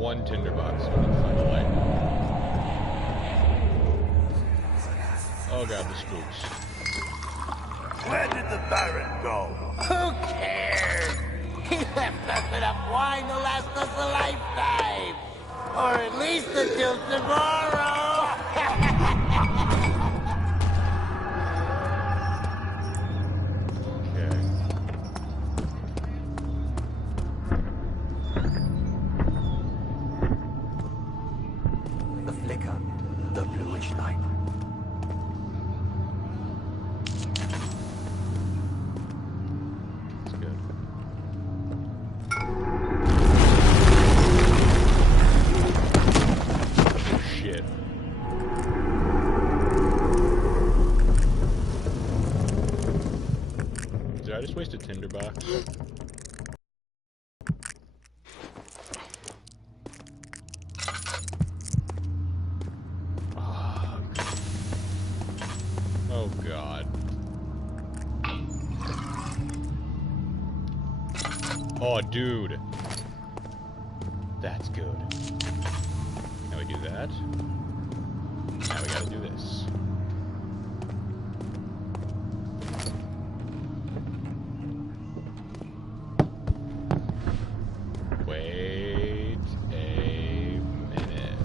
one tinderbox. We need to find a light. Oh god, the spooks. Where did the Baron go? Who cares? He left us enough wine to last us a lifetime. Or at least until tomorrow. Okay. The flicker, the bluish light. That's good. Oh, shit. Did I just waste a tinderbox? Oh god. Oh dude. That's good. Now we do that. Now we gotta do this. Wait a minute.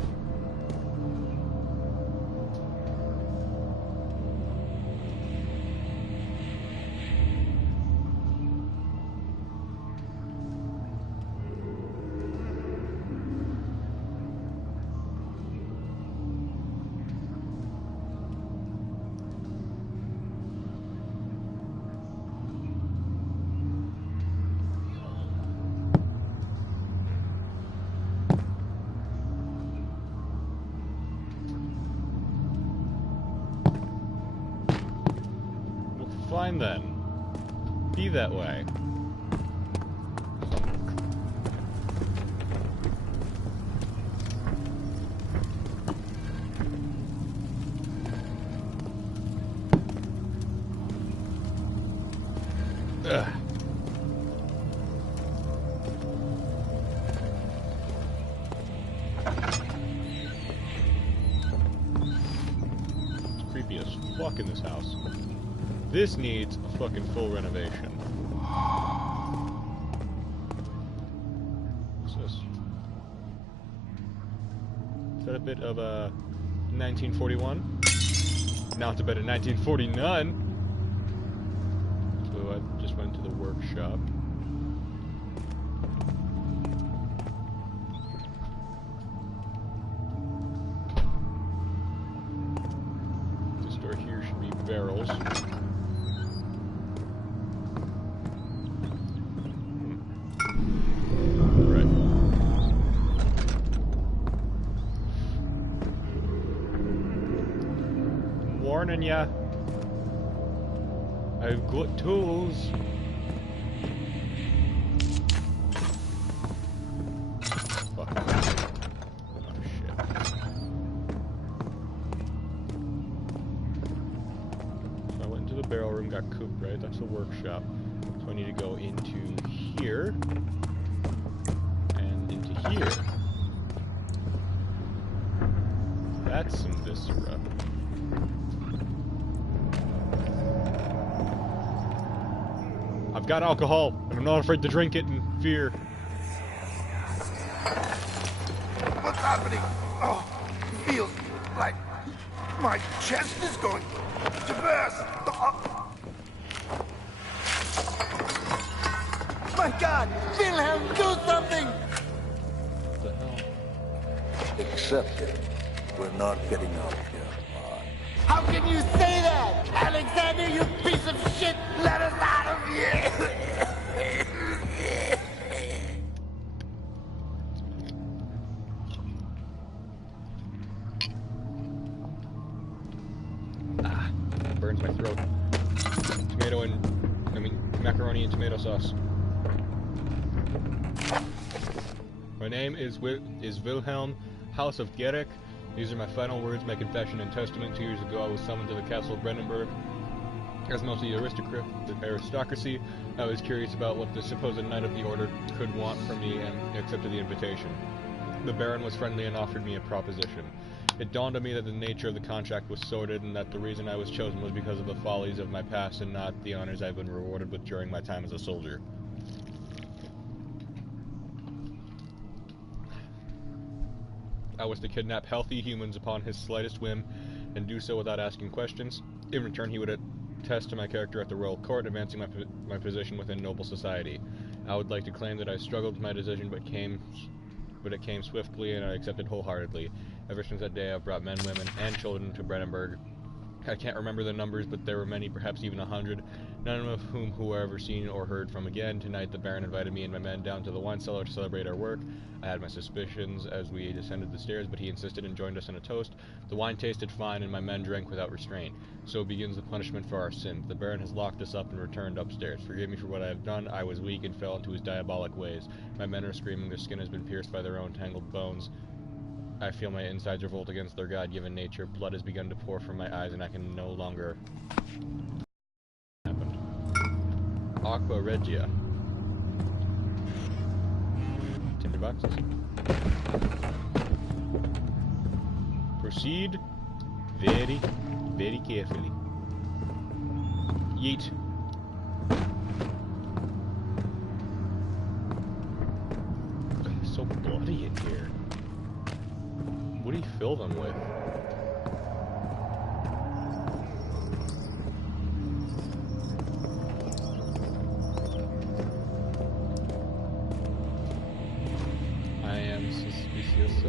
Fine then. Be that way. Ugh. It's creepy as fuck in this house. This needs a fucking full renovation. What's this? Is that a bit of 1941? Now it's a bit of 1949. So I just went to the workshop. This door here should be barrels. Warning ya. I've got tools. Fuck. Oh shit. So I went into the barrel room, got cooped, right? That's the workshop. So I need to go into here. And into here. That's some viscera. I've got alcohol, and I'm not afraid to drink it in fear. What's happening? Oh, it feels like my chest is going to burst. Oh. My God! Wilhelm, do something! What the hell? Accept it. We're not getting out of here. How can you say that? Alexander, you piece of shit! Let us out of here! Ah, it burns my throat. Macaroni and tomato sauce. My name is Wilhelm, House of Gerek. These are my final words, my confession and testament. 2 years ago, I was summoned to the castle of Brandenburg. As most of the aristocracy, I was curious about what the supposed Knight of the Order could want from me and accepted the invitation. The Baron was friendly and offered me a proposition. It dawned on me that the nature of the contract was sordid, and that the reason I was chosen was because of the follies of my past and not the honors I've been rewarded with during my time as a soldier. I was to kidnap healthy humans upon his slightest whim, and do so without asking questions. In return, he would attest to my character at the royal court, advancing my position within noble society. I would like to claim that I struggled with my decision, but it came swiftly, and I accepted wholeheartedly. Ever since that day, I've brought men, women, and children to Brennenburg. I can't remember the numbers, but there were many, perhaps even 100, none of whom were ever seen or heard from again. Tonight, the Baron invited me and my men down to the wine cellar to celebrate our work. I had my suspicions as we descended the stairs, but he insisted and joined us in a toast. The wine tasted fine, and my men drank without restraint. So begins the punishment for our sins. The Baron has locked us up and returned upstairs. Forgive me for what I have done. I was weak and fell into his diabolic ways. My men are screaming. Their skin has been pierced by their own tangled bones. I feel my insides revolt against their God-given nature. Blood has begun to pour from my eyes, and I can no longer... Happened. Aqua Regia. Tinder boxes. Proceed very, very carefully. Yeet. It's so bloody in here. What do you fill them with? I am suspicious.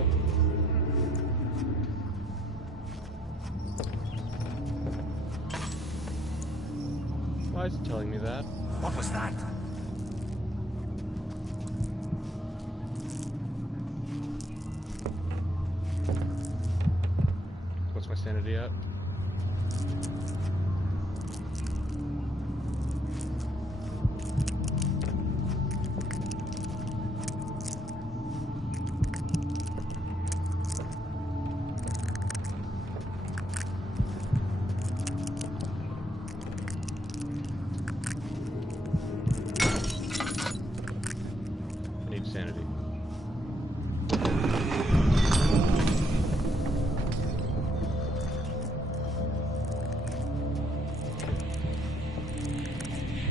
Why is it telling me that? What was that? What's my sanity at? I need sanity.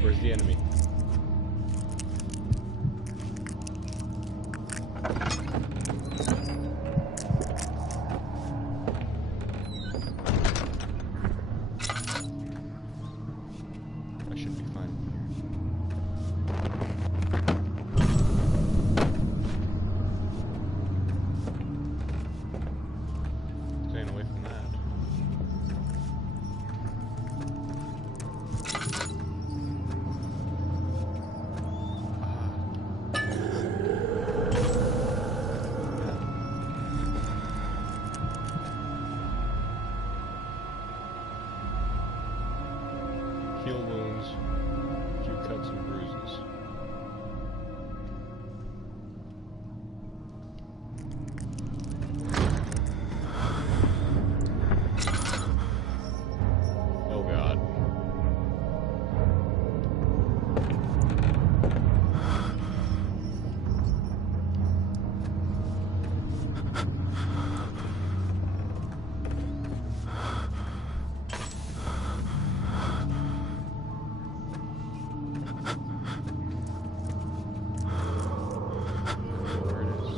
Where's the enemy? I should be fine. Staying away from that. Heal wounds, few cuts and bruises. Oh God. There it is.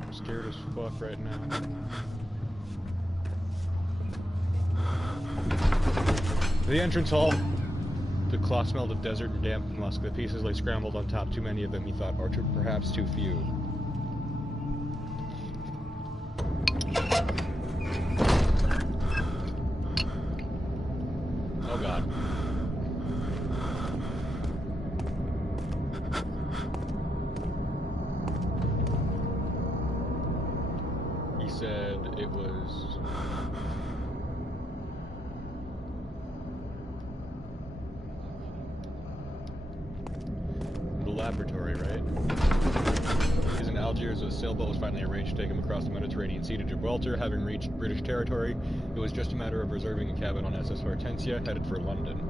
I'm scared as fuck right now. The entrance hall. The cloth smelled of desert and damp musk. The pieces lay scrambled on top. Too many of them, he thought, or perhaps too few. Oh God. said it was... the laboratory, right? He's in Algiers. A sailboat was finally arranged to take him across the Mediterranean Sea to Gibraltar. Having reached British territory, it was just a matter of reserving a cabin on SS Hortensia, headed for London.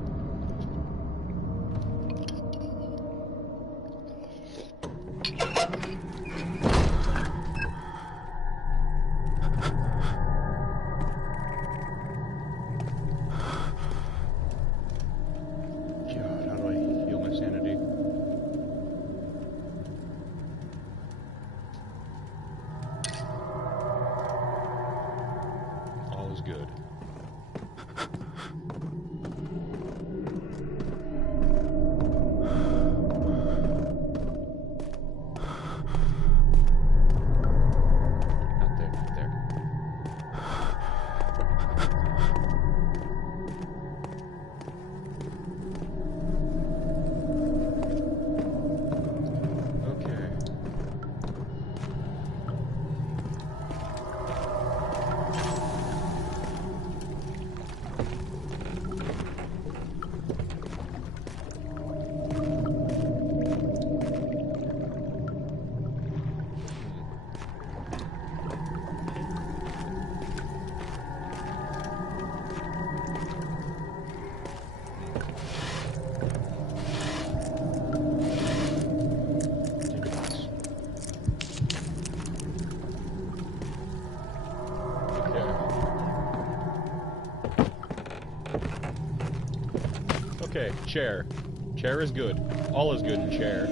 Good. Not there, not there. Okay. Okay, chair. Chair is good. All is good in chair.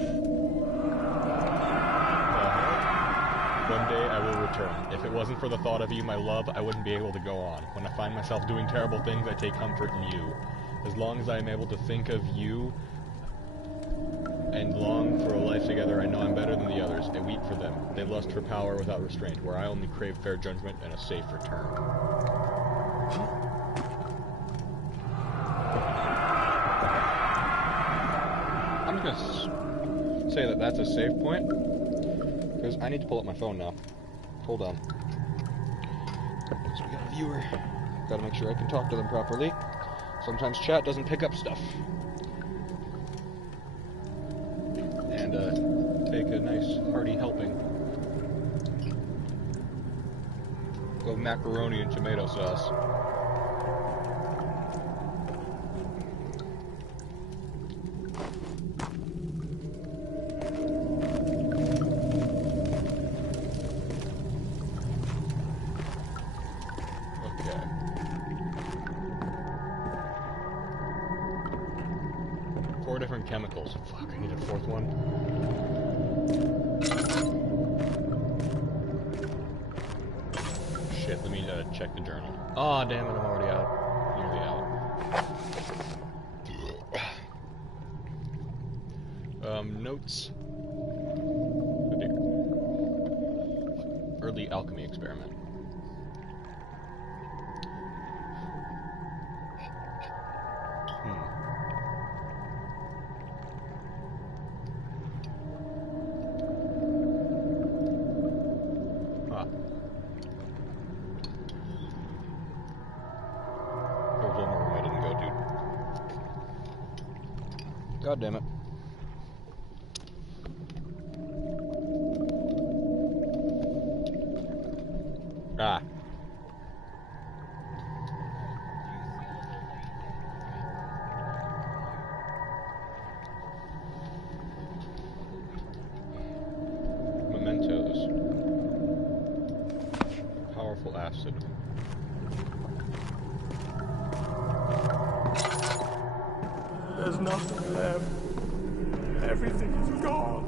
One day I will return. If it wasn't for the thought of you, my love, I wouldn't be able to go on. When I find myself doing terrible things, I take comfort in you. As long as I am able to think of you and long for a life together, I know I'm better than the others. I weep for them. They lust for power without restraint, where I only crave fair judgment and a safe return. I'm just gonna say that that's a save point, because I need to pull up my phone now. Hold on. So we got a viewer. Gotta make sure I can talk to them properly. Sometimes chat doesn't pick up stuff. And take a nice hearty helping of macaroni and tomato sauce. Four different chemicals. Fuck, I need a fourth one. Shit, let me check the journal. Aw, damn it, I'm already out. Nearly out. Notes. Oh dear. Early alchemy experiment. God damn it. Ah. Mementos. Powerful acid. There's nothing left. Everything is gone.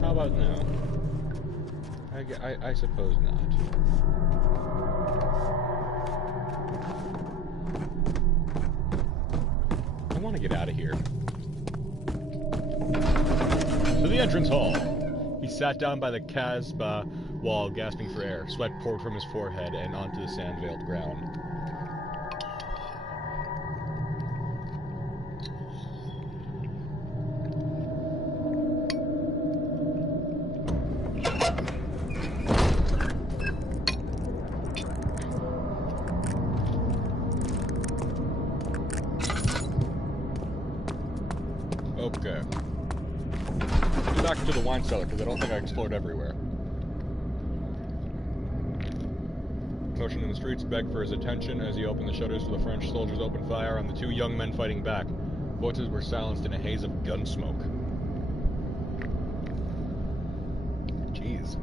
How about now? I suppose not. I want to get out of here. To the entrance hall. He sat down by the Casbah wall, gasping for air. Sweat poured from his forehead and onto the sand-veiled ground. Okay. Back to the wine cellar, because I don't think I explored everywhere. Motion in the streets begged for his attention as he opened the shutters for the French soldiers opened fire on the two young men fighting back. Voices were silenced in a haze of gun smoke. Jeez.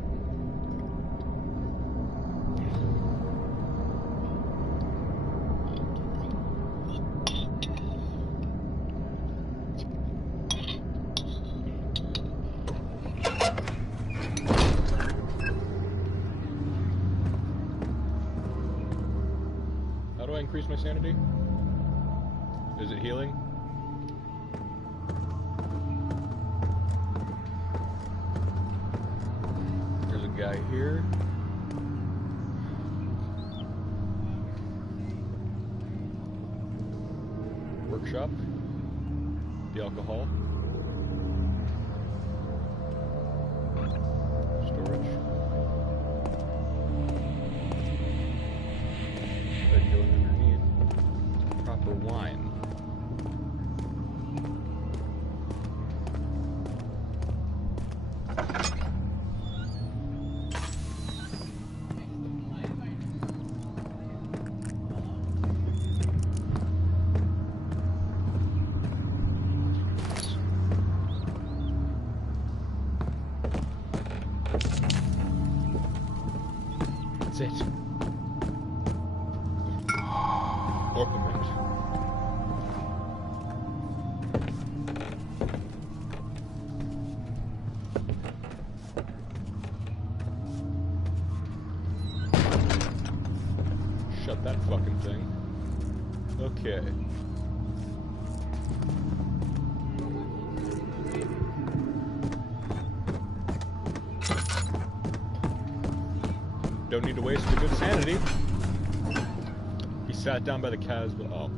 How do I increase my sanity? Is it healing? There's a guy here. Workshop. The alcohol. Storage. Going underneath. Proper wine. That's it. Orpiment. Shut that fucking thing. Okay. Don't need to waste a good sanity. He sat down by the Casbah. Oh.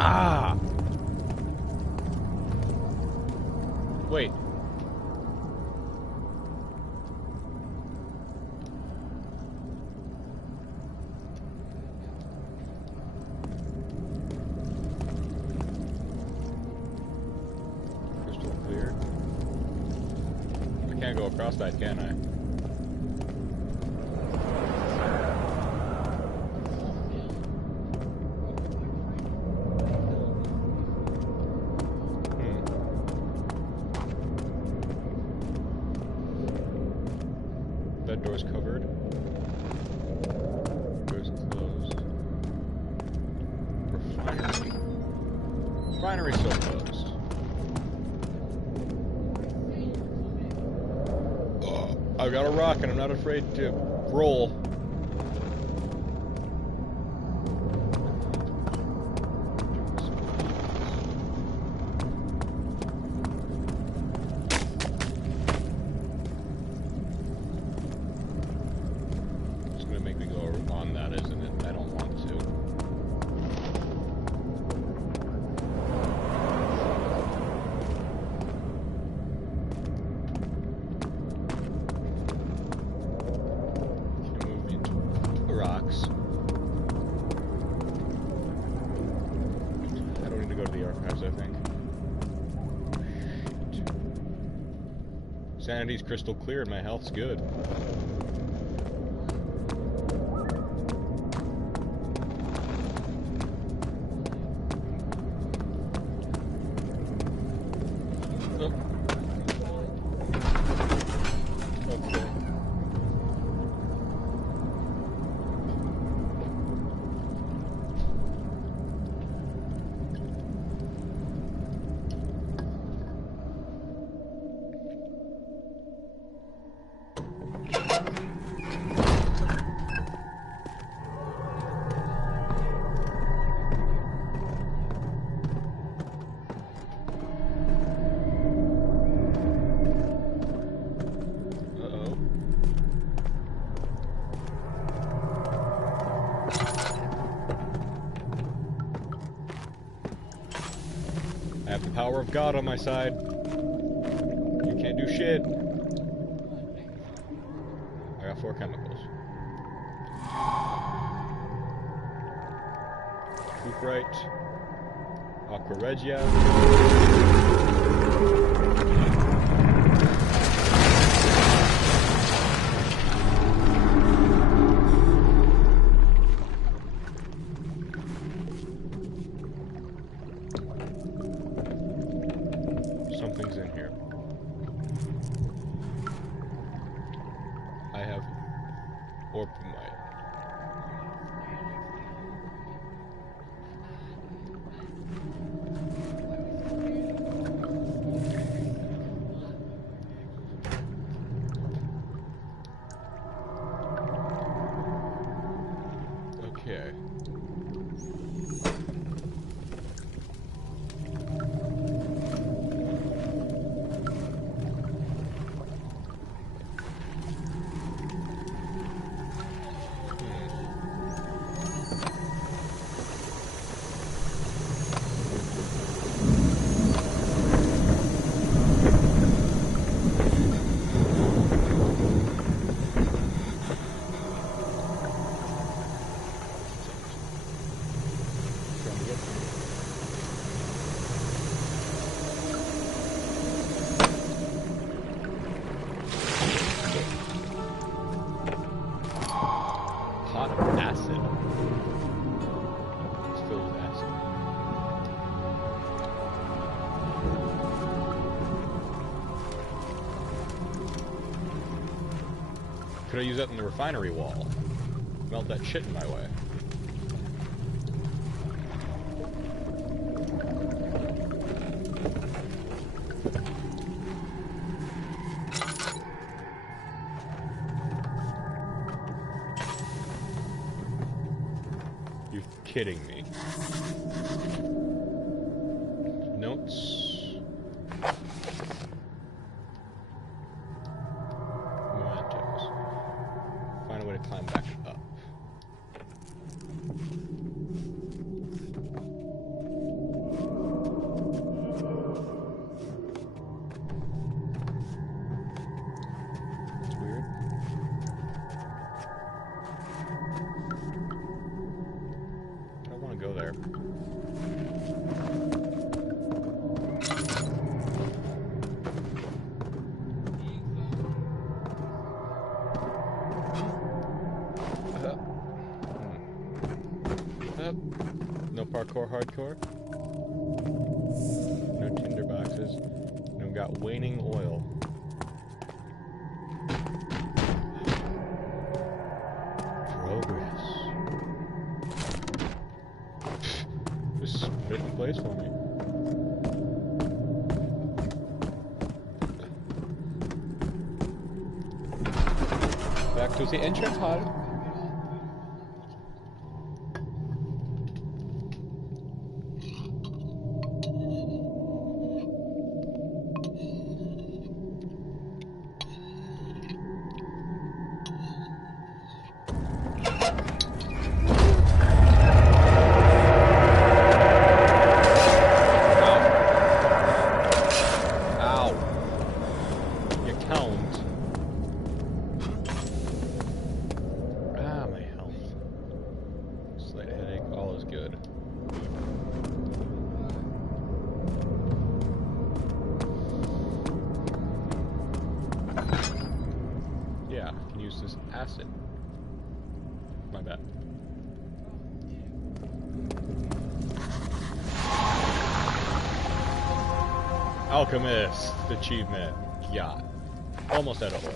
Ah! Wait. Crystal clear. I can't go across that, can I? That door's covered. Door's closed. Refinery. Refinery's still closed. I've got a rock and I'm not afraid to roll. Rocks. I don't need to go to the archives, I think. Shit. Sanity's crystal clear and my health's good. Oh. Okay. power of God on my side. You can't do shit. I got 4 chemicals. Cuprite. Aqua Regia. Something's in here. I have Orpimite. Okay. Acid. It's filled with acid. Could I use that in the refinery wall? Melt that shit in my way. You're kidding me. Notes. Mementos. Find a way to climb back up. It's weird. I don't want to go there. No parkour hardcore. No tinder boxes. And we've got waning oil. Progress. Just put it in place for me. Back to the entrance hall. Yeah, I can use this acid. My bad. Alchemist achievement. Yeah. Almost out of oil.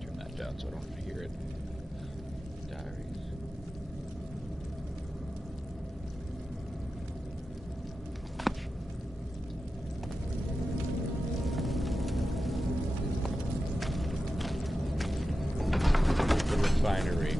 Turn that down so I don't have to hear it. Diaries. Refinery.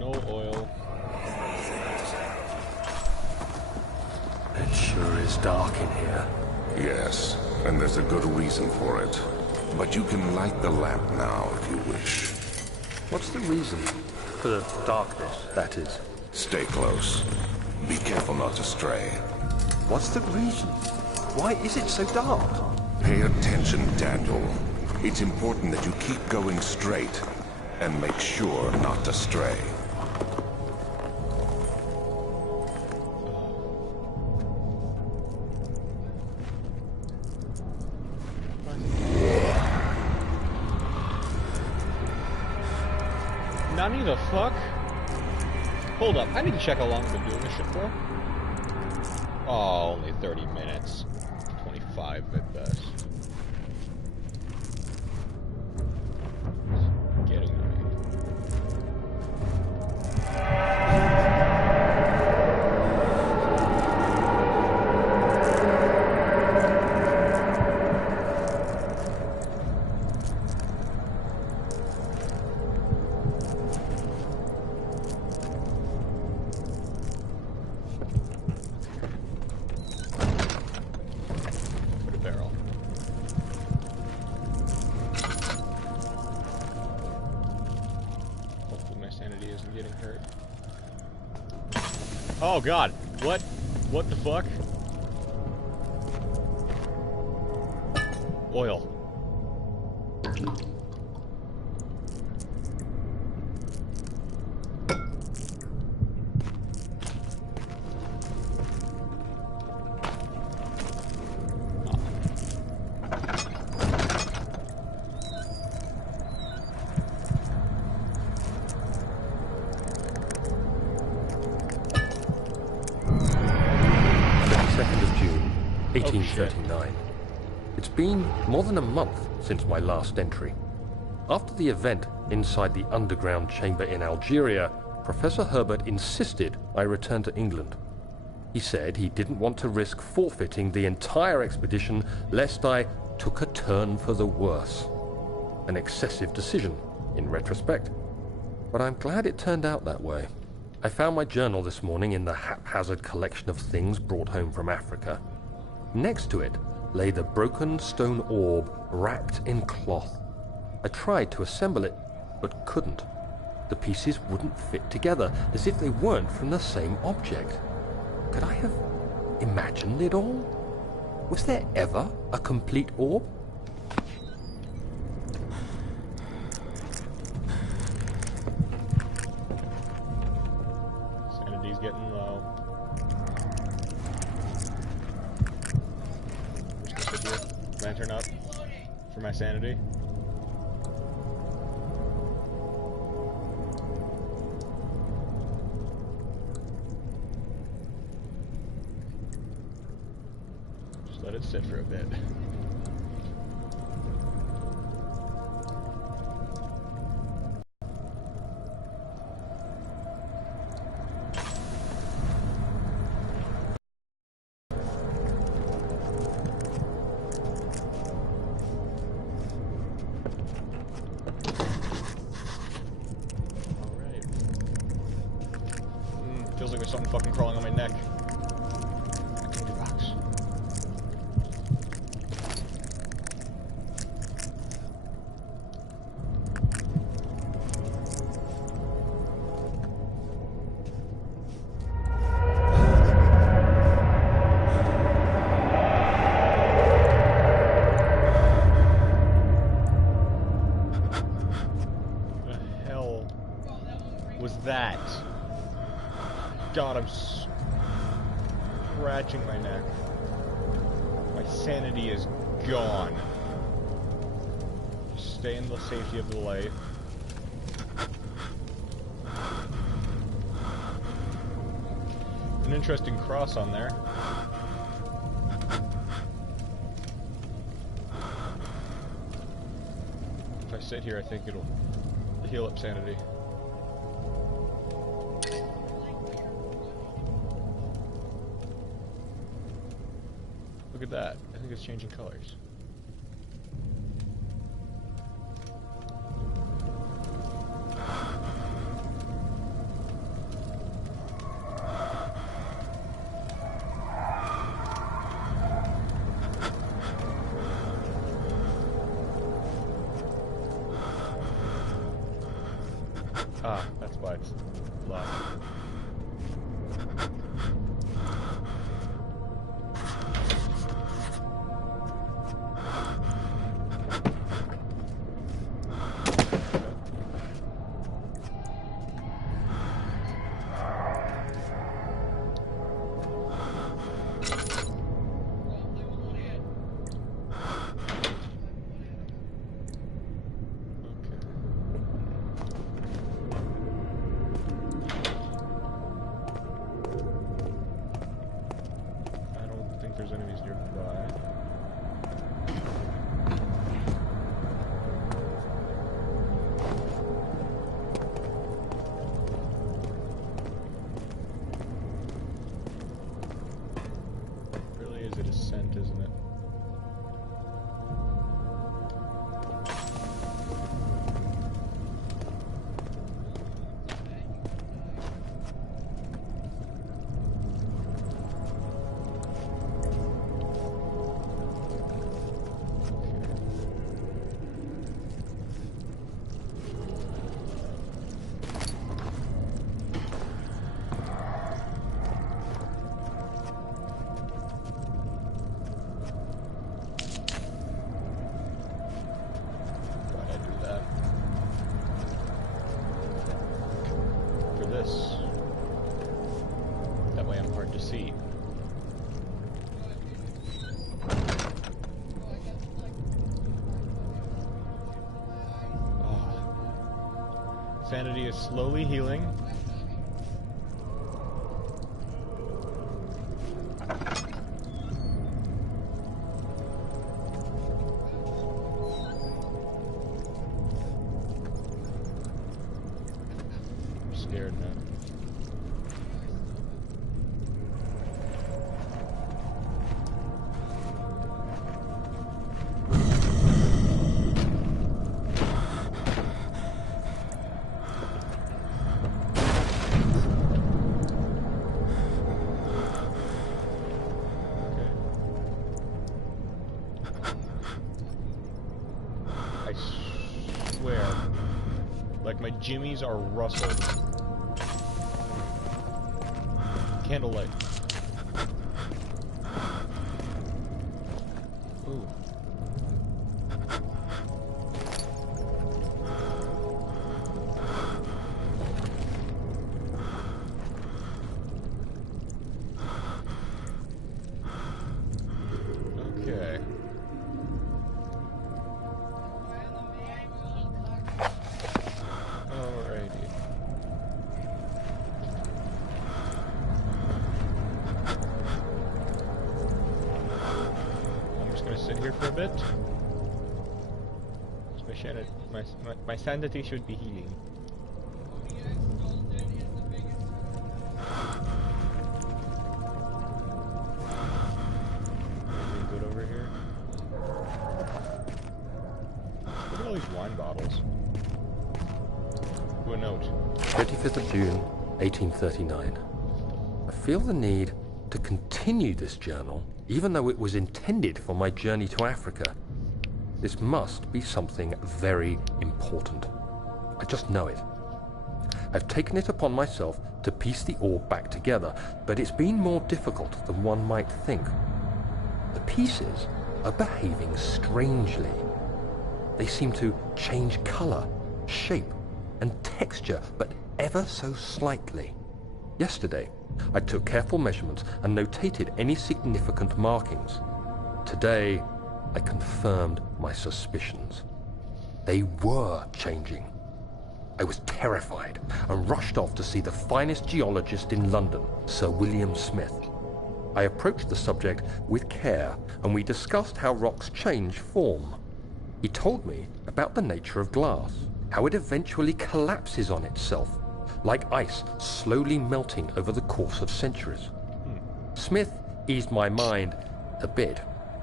No oil. It sure is dark in here. Yes, and there's a good reason for it. But you can light the lamp now if you wish. What's the reason? For the darkness, that is. Stay close. Be careful not to stray. What's the reason? Why is it so dark? Pay attention, Daniel. It's important that you keep going straight and make sure not to stray. Nani the fuck? Hold up, I need to check how long I've been doing this shit for. Oh, only 30 minutes. 25 at best. It's getting to me. Oh god, what? What the fuck? Oil. June, 1839. It's been more than a month since my last entry. After the event inside the underground chamber in Algeria, Professor Herbert insisted I return to England. He said he didn't want to risk forfeiting the entire expedition lest I took a turn for the worse. An excessive decision, in retrospect. But I'm glad it turned out that way. I found my journal this morning in the haphazard collection of things brought home from Africa. Next to it lay the broken stone orb wrapped in cloth. I tried to assemble it, but couldn't. The pieces wouldn't fit together, as if they weren't from the same object. Could I have imagined it all? Was there ever a complete orb? Sanity's getting low. Just sit here. Lantern up for my sanity. Just let it sit for a bit. Feels like there's something fucking crawling on my neck. I can do rocks. The hell was that? God, I'm scratching my neck. My sanity is gone. Stay in the safety of the light. An interesting cross on there. If I sit here, I think it'll heal up sanity. Look at that. I think it's changing colors. Ah, that's why it's locked. There's enemies nearby. Really is a descent, isn't it? That way I'm hard to see. Oh. Sanity is slowly healing. I'm scared now. I swear, like my jimmies are rustled. Candlelight. Ooh. Okay. Alrighty. I'm just gonna sit here for a bit. My sanity should be healing. Anything good over here? Look at all these wine bottles. Ooh, a note. 25th of June, 1839. I feel the need to continue this journal, even though it was intended for my journey to Africa. This must be something very important. I just know it. I've taken it upon myself to piece the orb back together, but it's been more difficult than one might think. The pieces are behaving strangely. They seem to change color, shape, and texture, but ever so slightly. Yesterday, I took careful measurements and notated any significant markings. Today, I confirmed my suspicions. They were changing. I was terrified and rushed off to see the finest geologist in London, Sir William Smith. I approached the subject with care, and we discussed how rocks change form. He told me about the nature of glass, how it eventually collapses on itself, like ice slowly melting over the course of centuries. Smith eased my mind a bit,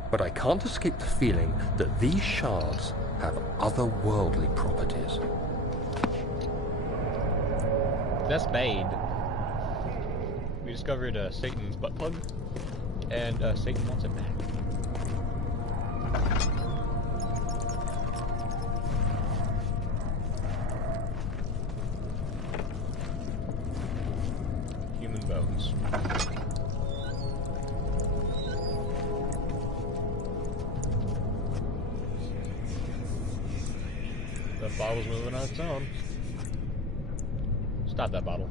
but I can't escape the feeling that these shards have otherworldly properties. That's bad. We discovered Satan's butt plug, and Satan wants it back. Bottle's moving on its own. Stop that bottle.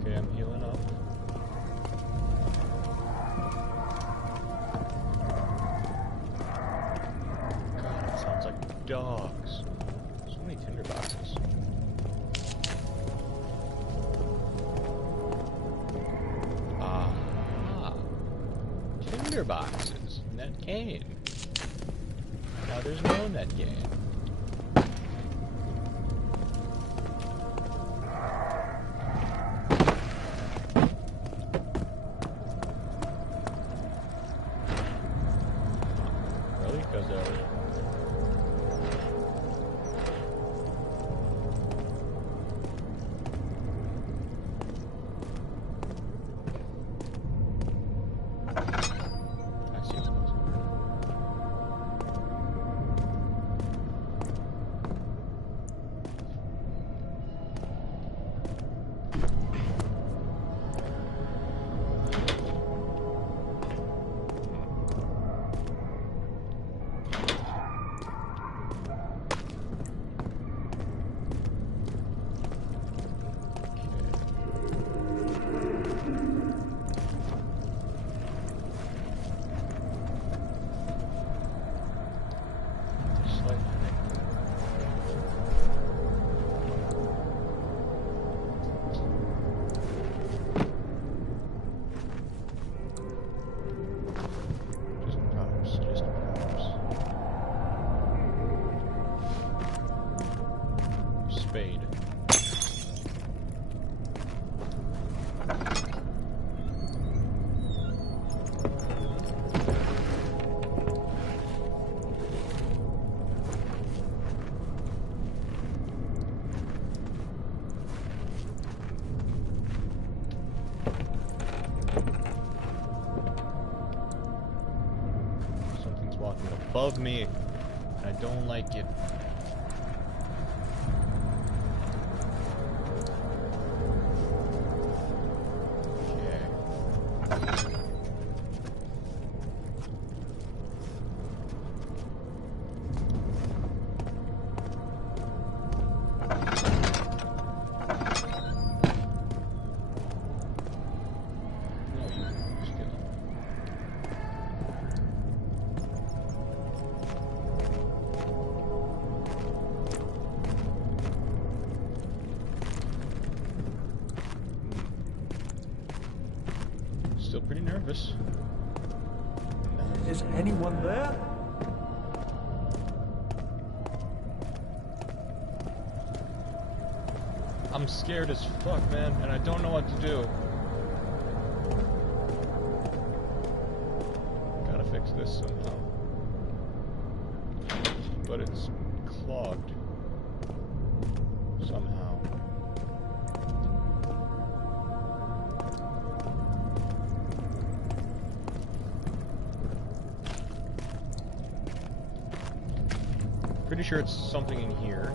Okay, I'm healing up. God, it sounds like dogs. So many tinder boxes. Ah, tinder boxes. Net gain. Now there's no net gain. Really? Because I see. Slight headache. Just props, just props. Spade. Something's walking above me, and I don't like it. Okay. No, you still. Still pretty nervous. Is anyone there? I'm scared as fuck, man, and I don't know what to do. Gotta fix this somehow. But it's clogged. Somehow. Pretty sure it's something in here.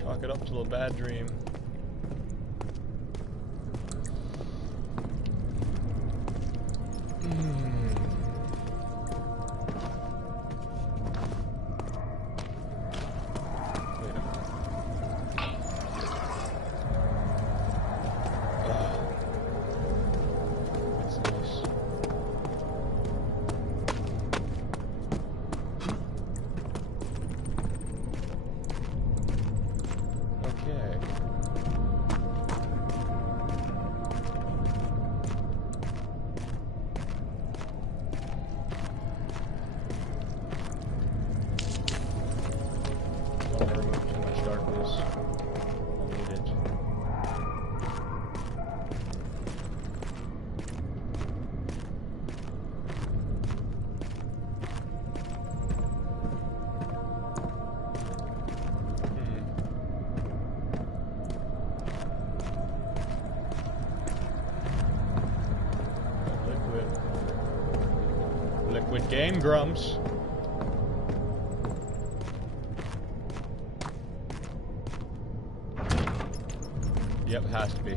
Chalk it up to a bad dream. Wait a minute. What's this? Okay. With Game Grumps. Yep, has to be.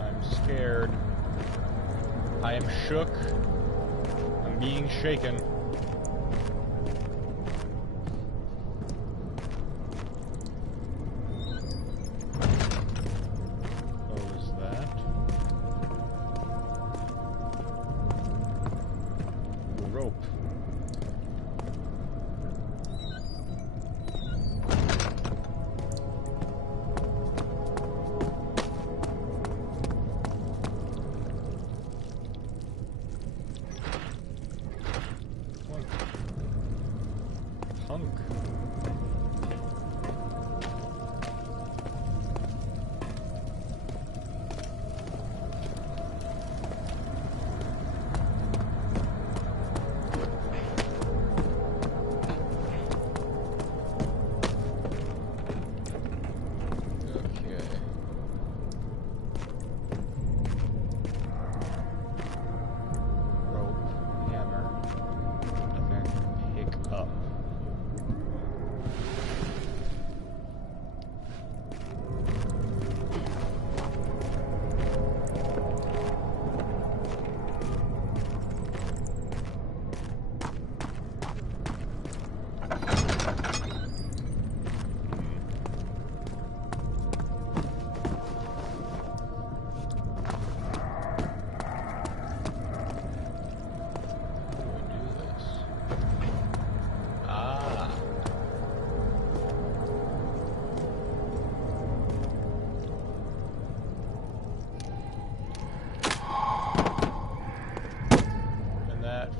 I'm scared. I am shook. I'm being shaken. What was that? A rope. Punk.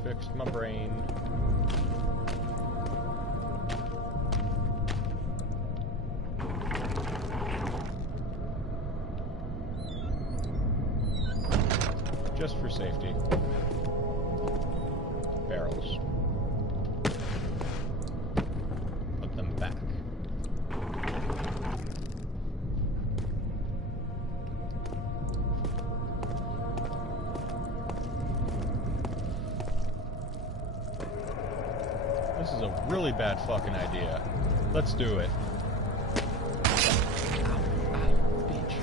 Fixed my brain. Just for safety. Barrels. Put them back. This is a really bad fucking idea. Let's do it. Ow, bitch.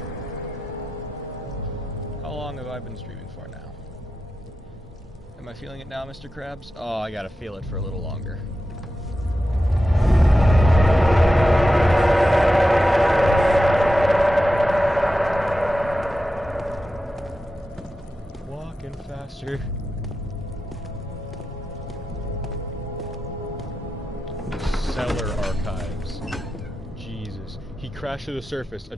How long have I been streaming for now? Am I feeling it now, Mr. Krabs? Oh, I gotta feel it for a little longer. Walking faster. Cellar archives. Jesus. He crashed to the surface. The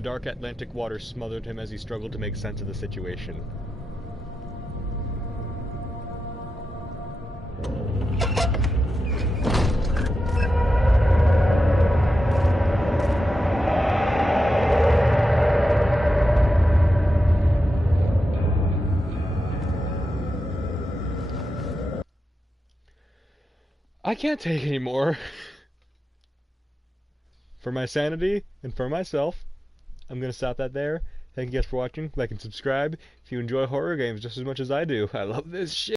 dark Atlantic water smothered him as he struggled to make sense of the situation. I can't take any more. For my sanity and for myself, I'm going to stop that there. Thank you guys for watching. Like and subscribe if you enjoy horror games just as much as I do. I love this shit.